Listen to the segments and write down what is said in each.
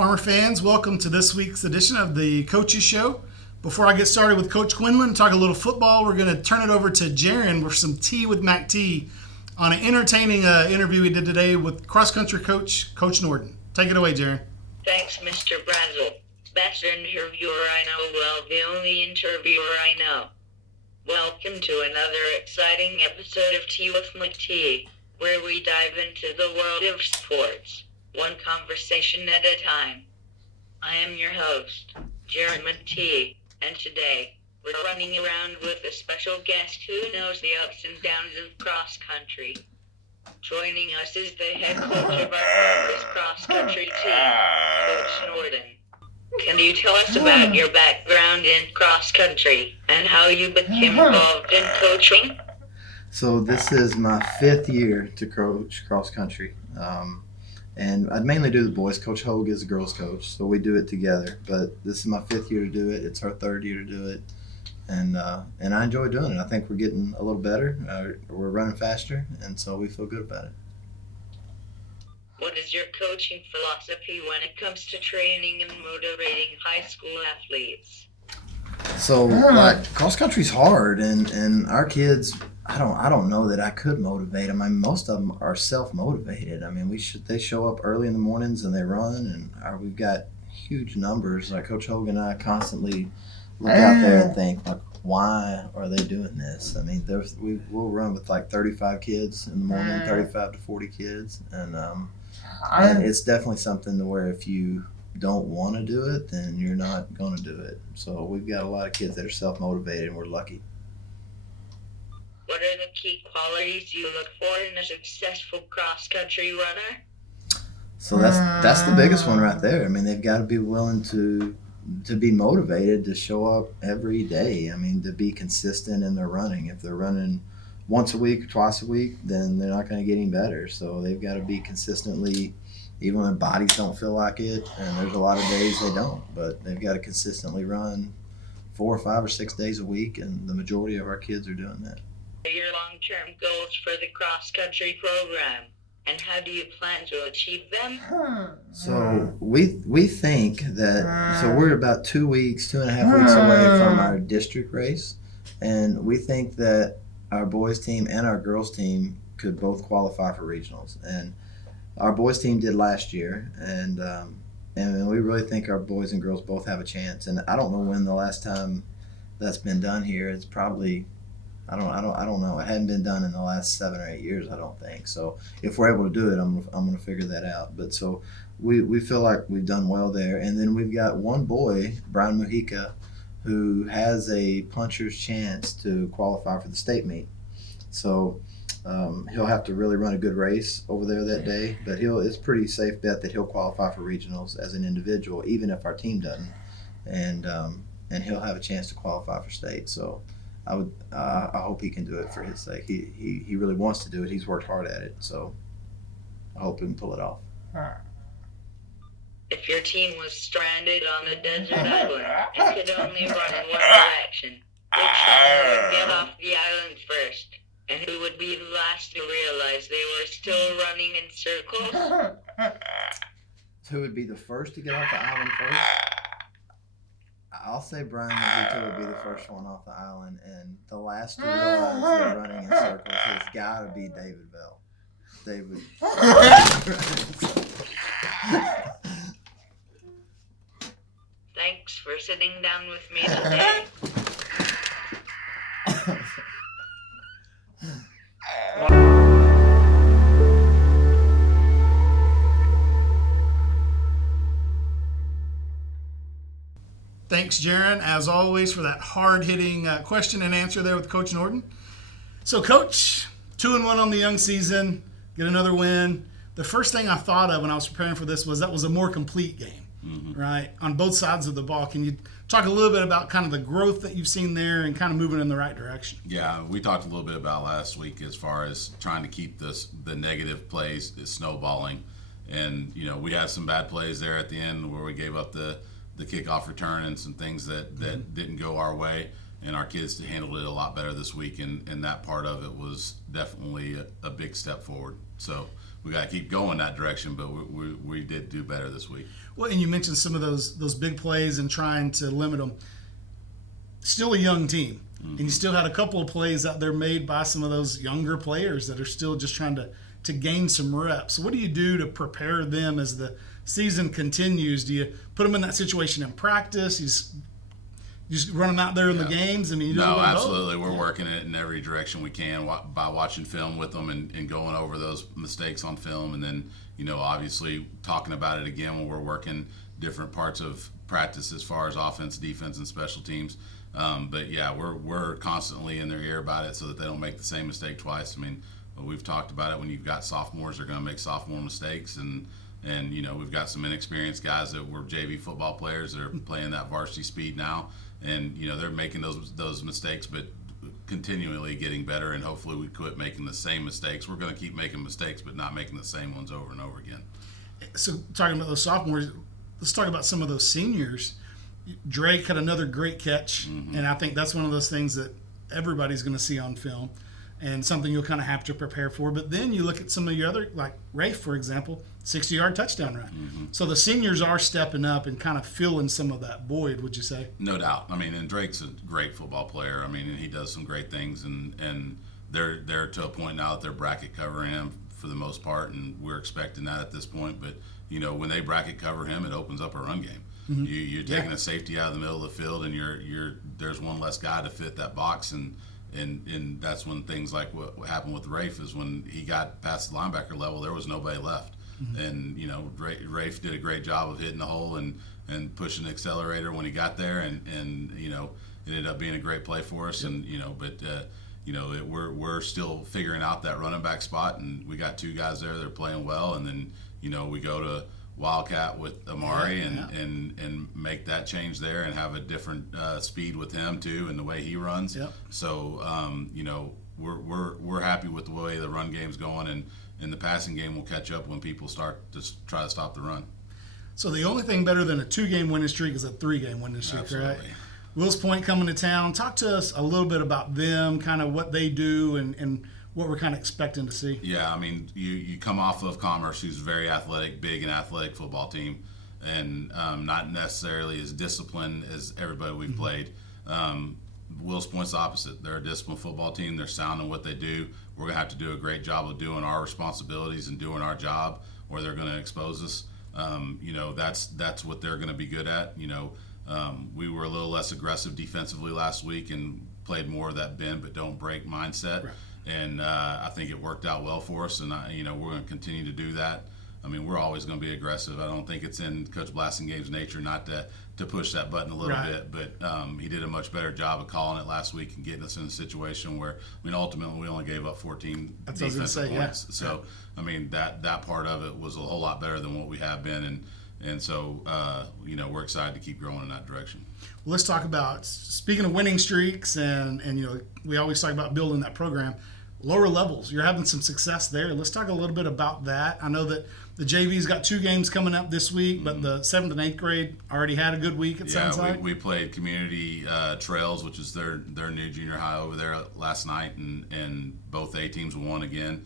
Farmer fans. Welcome to this week's edition of the Coaches Show. Before I get started with Coach Quinlan and talk a little football, we're going to turn it over to Jaron for some tea with Mac T on an entertaining interview we did today with cross-country Coach Norton. Take it away, Jaron. Thanks, Mr. Brazel. Best interviewer I know, well, the only interviewer I know. Welcome to another exciting episode of Tea with McT, where we dive into the world of sports, one conversation at a time. I am your host, Jaron McT, and today, we're running around with a special guest who knows the ups and downs of cross country. Joining us is the head coach of our Farmers cross country team, Coach Norton. Can you tell us about your background in cross country and how you became involved in coaching? So this is my 5th year to coach cross country. And I mainly do the boys. Coach Hogue is the girls coach, so we do it together. But this is my 5th year to do it. It's our 3rd year to do it. And I enjoy doing it. I think we're getting a little better. We're running faster, and so we feel good about it. What is your coaching philosophy when it comes to training and motivating high school athletes? So cross country's hard, and our kids, I don't know that I could motivate them. I mean, most of them are self-motivated. I mean, they show up early in the mornings and they run, and we've got huge numbers. Like Coach Hogan and I constantly look out there and think, like, why are they doing this? I mean, we'll run with like 35 kids in the morning, 35 to 40 kids, and it's definitely something to where if you don't want to do it, then you're not going to do it. So we've got a lot of kids that are self-motivated, and we're lucky. What are the key qualities you look for in a successful cross-country runner? So that's the biggest one right there. I mean, they've got to be willing to be motivated to show up every day. I mean, to be consistent in their running. If they're running once a week or twice a week, then they're not going to get any better. So they've got to be consistently, even when their bodies don't feel like it, and there's a lot of days they don't, but they've got to consistently run 4 or 5 or 6 days a week, and the majority of our kids are doing that. What are your long-term goals for the cross-country program, and how do you plan to achieve them? So we think that, so we're about 2 weeks, 2.5 weeks away from our district race, and we think that our boys team and our girls team could both qualify for regionals. And our boys team did last year, and we really think our boys and girls both have a chance. And I don't know when the last time that's been done here. It's probably, I don't know. It hadn't been done in the last 7 or 8 years, I don't think. So if we're able to do it, I'm going to figure that out. But so we feel like we've done well there. And then we've got one boy, Brian Mujica, who has a puncher's chance to qualify for the state meet. So he'll have to really run a good race over there that day, but it's a pretty safe bet that he'll qualify for regionals as an individual, even if our team doesn't, and he'll have a chance to qualify for state. So I hope he can do it for his sake. He really wants to do it. He's worked hard at it, so I hope he can pull it off. If your team was stranded on a desert island and could only run in one direction, which runner would get off the island first? And who would be the last to realize they were still running in circles? Who would be the first to get off the island first? I'll say Brian Mujica would be the first one off the island, and the last to realize they're running in circles has got to be David Bell. David. Thanks for sitting down with me today. Thanks, Jaron, as always, for that hard-hitting question and answer there with Coach Norton. So, Coach, 2-1 on the young season, get another win. The first thing I thought of when I was preparing for this was that was a more complete game, right, on both sides of the ball. Can you talk a little bit about kind of the growth that you've seen there and kind of moving in the right direction? Yeah, we talked a little bit about last week as far as trying to keep the negative plays snowballing. And, we had some bad plays there at the end where we gave up the kickoff return and some things that didn't go our way. And our kids handled it a lot better this week. And that part of it was definitely a big step forward. So we got to keep going that direction. But we did do better this week. Well, and you mentioned some of those big plays and trying to limit them. Still a young team, and you still had a couple of plays out there made by some of those younger players that are still just trying to gain some reps. What do you do to prepare them as the season continues? Do you put them in that situation in practice? You just run them out there in the games? I mean, you do no, a little absolutely. both. We're working it in every direction we can by watching film with them and going over those mistakes on film, and then obviously talking about it again when we're working different parts of practice as far as offense, defense, and special teams. But yeah, we're constantly in their ear about it so that they don't make the same mistake twice. I mean, we've talked about it. When you've got sophomores, they're going to make sophomore mistakes, and we've got some inexperienced guys that were JV football players that are playing that varsity speed now, and they're making those mistakes, but continually getting better, and hopefully we quit making the same mistakes. We're going to keep making mistakes, but not making the same ones over and over again. So talking about those sophomores, let's talk about some of those seniors. Drake had another great catch, and I think that's one of those things that everybody's going to see on film and something you'll kind of have to prepare for. But then you look at some of your other, like Rafe, for example, 60-yard touchdown run. So the seniors are stepping up and kind of filling some of that void, would you say? No doubt. I mean, and Drake's a great football player. I mean, and he does some great things, and they're to a point now that they're bracket covering him for the most part, and we're expecting that at this point. But, when they bracket cover him, it opens up a run game. You're taking a safety out of the middle of the field, and there's one less guy to fit that box, and that's when things like what happened with Rafe is when he got past the linebacker level, there was nobody left, and Rafe did a great job of hitting the hole and pushing the accelerator when he got there, and it ended up being a great play for us, and we're still figuring out that running back spot, and we got two guys there that are playing well, and then we go to Wildcat with Amari and make that change there and have a different speed with him too and the way he runs. Yep. So we're happy with the way the run game's going, and the passing game will catch up when people start to try to stop the run. So the only thing better than a 2-game winning streak is a 3-game winning streak, Absolutely. right? Wills Point coming to town. Talk to us a little bit about them, kind of what they do and what we're kind of expecting to see. Yeah, I mean, you come off of Commerce, who's a very athletic, big and athletic football team, and not necessarily as disciplined as everybody we've played. Wills Point's the opposite. They're a disciplined football team. They're sound in what they do. We're going to have to do a great job of doing our responsibilities and doing our job, or they're going to expose us. That's what they're going to be good at. We were a little less aggressive defensively last week and played more of that bend but don't break mindset. Right. And I think it worked out well for us, and we're going to continue to do that. I mean, we're always going to be aggressive. I don't think it's in Coach Blassingame's nature not to push that button a little bit, but he did a much better job of calling it last week and getting us in a situation where, ultimately we only gave up 14 defensive points. Yeah. So, I mean, that part of it was a whole lot better than what we have been, and so we're excited to keep growing in that direction. Well, let's talk about, speaking of winning streaks, and we always talk about building that program. Lower levels, you're having some success there. Let's talk a little bit about that. I know that the JV's got 2 games coming up this week, but the 7th and 8th grade already had a good week, it sounds like. We played Community Trails, which is their new junior high over there last night, and both A teams won again.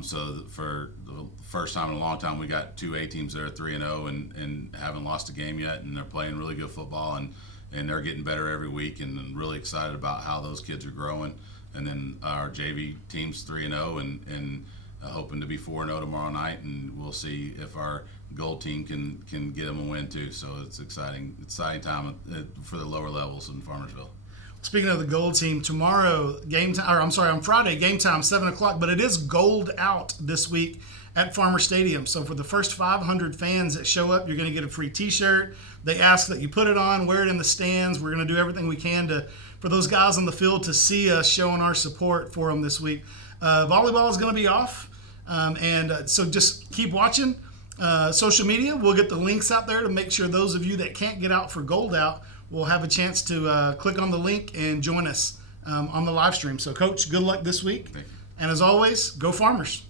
So for the first time in a long time, we got 2 A teams that are 3-0 and haven't lost a game yet, and they're playing really good football, and they're getting better every week, and I'm really excited about how those kids are growing. And then our JV team's 3-0 and hoping to be 4-0 tomorrow night, and we'll see if our gold team can get them a win too. So it's exciting time for the lower levels in Farmersville. Speaking of the gold team, tomorrow on Friday game time 7:00, but it is gold out this week at Farmer Stadium. So for the first 500 fans that show up, you're going to get a free T-shirt. They ask that you put it on, wear it in the stands. We're going to do everything we can for those guys on the field to see us showing our support for them this week. Volleyball is going to be off, so just keep watching social media. We'll get the links out there to make sure those of you that can't get out for gold out will have a chance to click on the link and join us on the live stream. So, Coach, good luck this week. Thank you. And as always, go Farmers.